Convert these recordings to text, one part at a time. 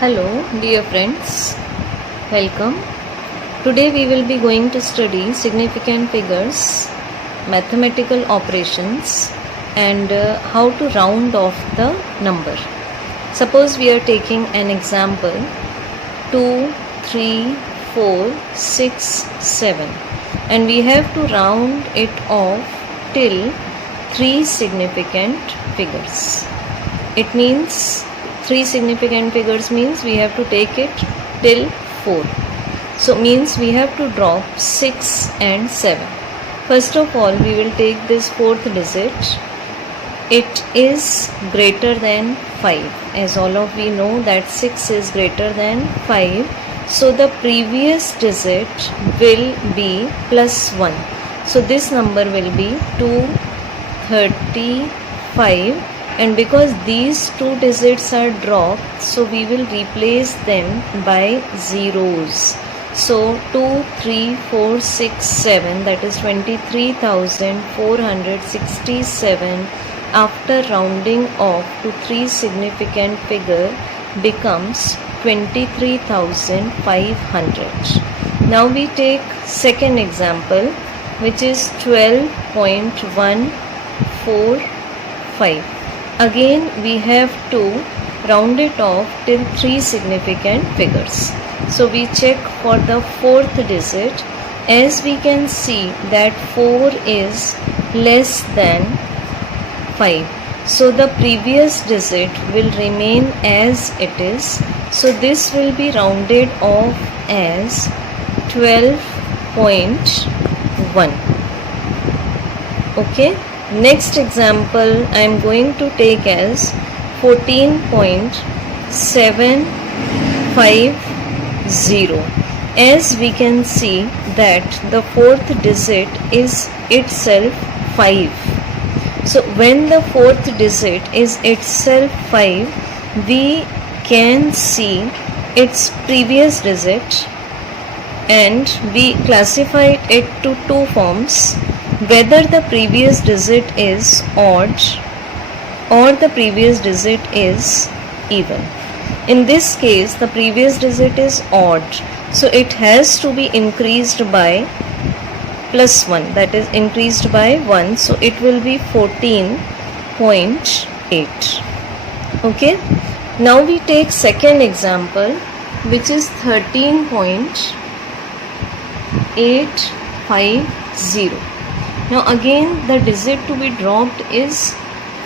Hello dear friends, welcome. Today we will be going to study significant figures, mathematical operations and how to round off the number. Suppose we are taking an example 2, 3, 4, 6, 7 and we have to round it off till 3 significant figures. It means 3 significant figures means we have to take it till 4. So means we have to drop 6 and 7. First of all, we will take this fourth digit. It is greater than 5. As all of we know that 6 is greater than 5. So the previous digit will be plus 1. So this number will be 235. And because these two digits are dropped, so we will replace them by zeros. So 2, 3, 4, 6, 7, that is 23,467 after rounding off to 3 significant figure becomes 23,500. Now we take second example, which is 12.145. Again we have to round it off till 3 significant figures. So we check for the fourth digit. As we can see that 4 is less than 5. So the previous digit will remain as it is. So this will be rounded off as 12.1. Okay. Next example I am going to take as 14.750. As we can see that the fourth digit is itself 5. So when the fourth digit is itself 5, we can see its previous digit and we classify it to two forms. Whether the previous digit is odd or the previous digit is even. In this case, the previous digit is odd, so it has to be increased by plus 1, that is increased by 1, so it will be 14.8. Okay. Now we take second example, which is 13.850. Now again the digit to be dropped is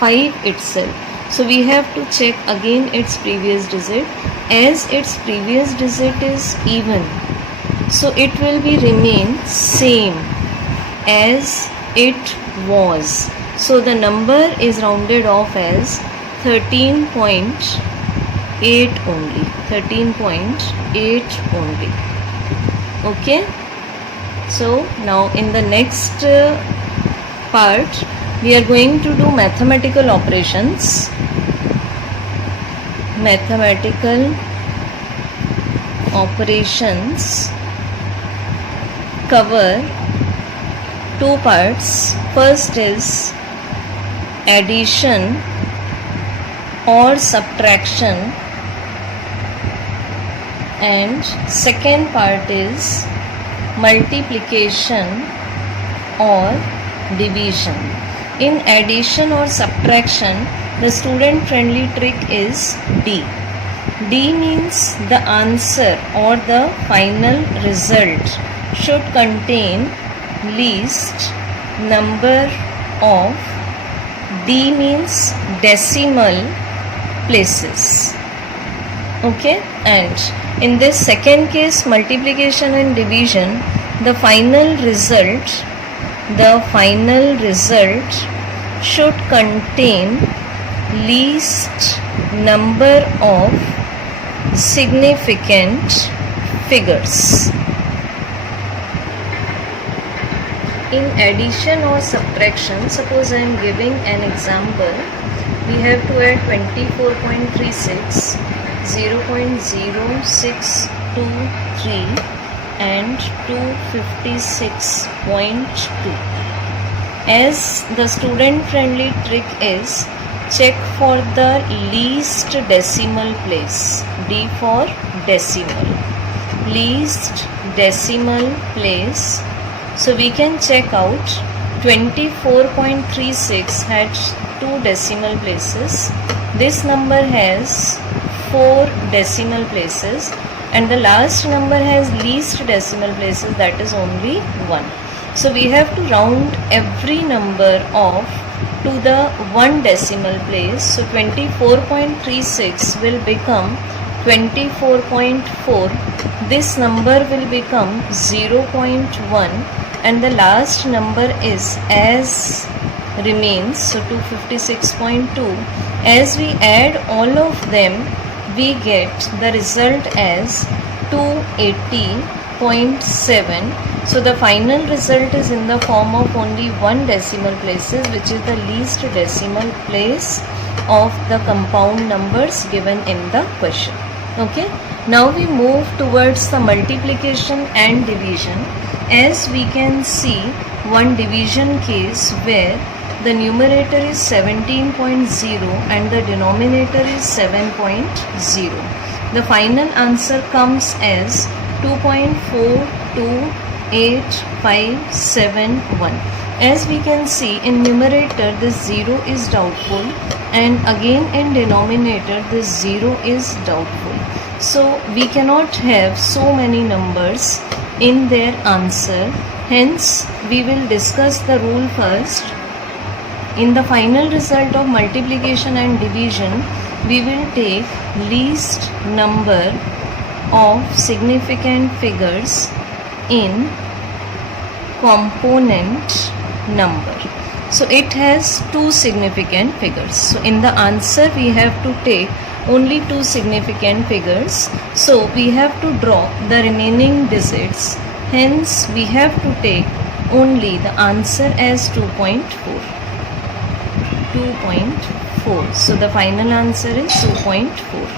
5 itself. So we have to check again its previous digit. As its previous digit is even, so it will be remain same as it was. So the number is rounded off as 13.8 only. 13.8 only. Okay. So now in the next part we are going to do mathematical operations. Mathematical operations cover two parts. First is addition or subtraction and second part is multiplication or division. In addition or subtraction, the student friendly trick is D. D means the answer or the final result should contain least number of, D means decimal places. Okay, and in this second case, multiplication and division, the final result should contain least number of significant figures. In addition or subtraction, suppose I am giving an example. We have to add 24.36, 0.0623 and 256.2. As the student friendly trick is check for the least decimal place. D for decimal. Least decimal place. So we can check out 24.36 had 2 decimal places. This number has 4 decimal places, and the last number has least decimal places, that is only 1. So we have to round every number off to the 1 decimal place. So 24.36 will become 24.4. This number will become 0.1, and the last number is as remains, so 256.2. As we add all of them, we get the result as 280.7. So the final result is in the form of only 1 decimal places, which is the least decimal place of the compound numbers given in the question. Okay, now we move towards the multiplication and division. As we can see, one division case where the numerator is 17.0 and the denominator is 7.0. The final answer comes as 2.42857. As we can see, in numerator this 0 is doubtful, and again in denominator this 0 is doubtful. So we cannot have so many numbers in their answer. Hence we will discuss the rule first. In the final result of multiplication and division, we will take least number of significant figures in component number. So it has 2 significant figures. So in the answer we have to take only 2 significant figures. So we have to drop the remaining digits. Hence we have to take only the answer as 2.4. So the final answer is 2.4.